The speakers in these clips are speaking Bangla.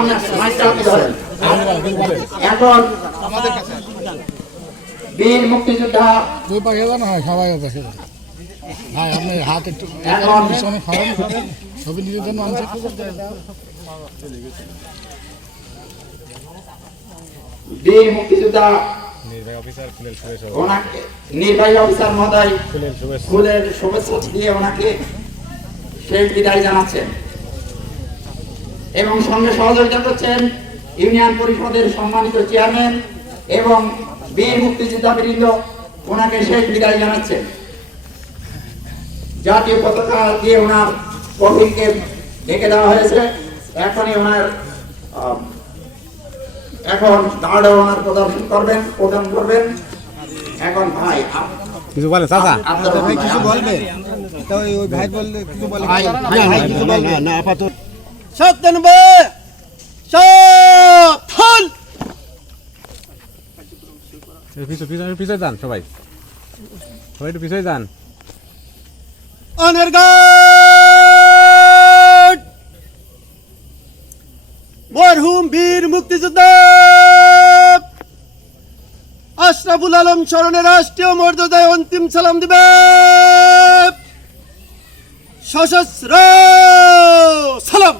সামনে মাইকটা আপনি ধরেন। এখন বীর মুক্তিযোদ্ধা দুই পাখি জানো হয় সবাই পাখি ভাই আপনি হাত একটু এখন পিছনে ফাড়ান ছবি নিজের জন্য আনছে বীর মুক্তিযোদ্ধা ওনাকে নির্বাহী অফিসার মহোদয় ফুলের শুভেচ্ছা দিয়ে ওনাকে শেষ বিদায় জানাচ্ছেন এবং সঙ্গে সহযোগিতা করছেন ইউনিয়ন পরিষদের সম্মানিত চেয়ারম্যান এবং বীর মুক্তিযোদ্ধা বৃন্দ ওনাকে শেষ বিদায় জানাচ্ছেন। জাতীয় পতাকা দিয়ে ওনার কফিনকে ঢেকে দেওয়া হয়েছে। এখনই ওনার এখন গার্ডও ওনার প্রদান করবেন। এখন ভাই কিছু বলে চাচা ভাই কিছু বলবে তো ওই ভাই বললে কিছু বলে ভাই কিছু বলবে না আপাতত পিছিয়ে যান সবাই একটু পিছিয়ে যান মরহুম বীর মুক্তিযোদ্ধা আশরাফুল আলম স্মরণে রাষ্ট্রীয় মর্যাদায় অন্তিম সালাম দিবে সশস্ত্র সালাম।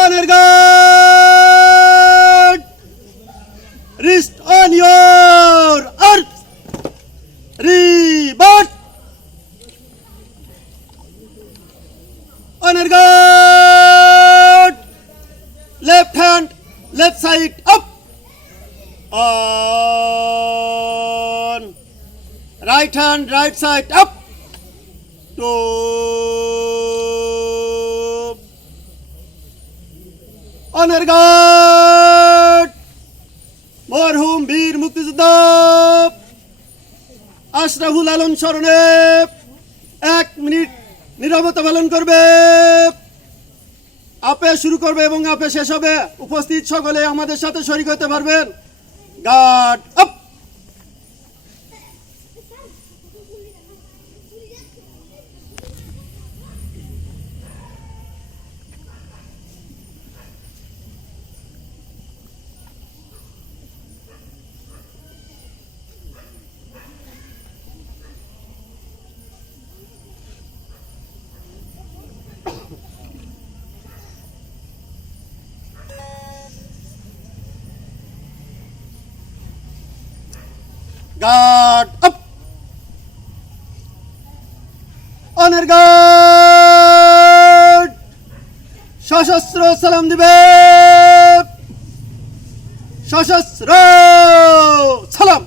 Honor guard, wrist on your earth, rebirth. Honor guard, left hand, left side up, on, right hand, right side up, to. Honor guard, মরহুম বীর মুক্তিযোদ্ধা আশরাফুল আলম স্মরণে 1 মিনিট নীরবতা পালন করবে। আপে শুরু করবে এবং আপে শেষ হবে। উপস্থিত সকলে আমাদের সাথে শরীক হতে পারবেন। Guard up. Guard up. Honor guard. সশস্ত্র সালাম দিবে। সশস্ত্র সালাম।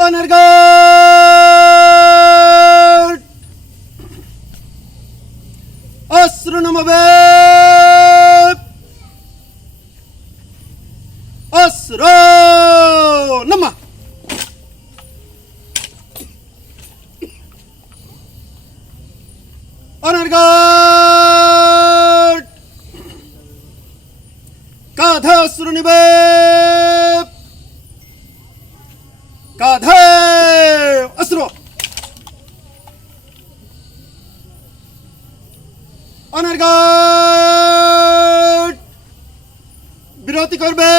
Honor guard. অস্ত্র নামাবে। অস্ত্র নামা। Honor guard, কাঁধে অস্ত্র নিবে। কাঁধে অস্ত্র। Honor guard, বিরতি করবে।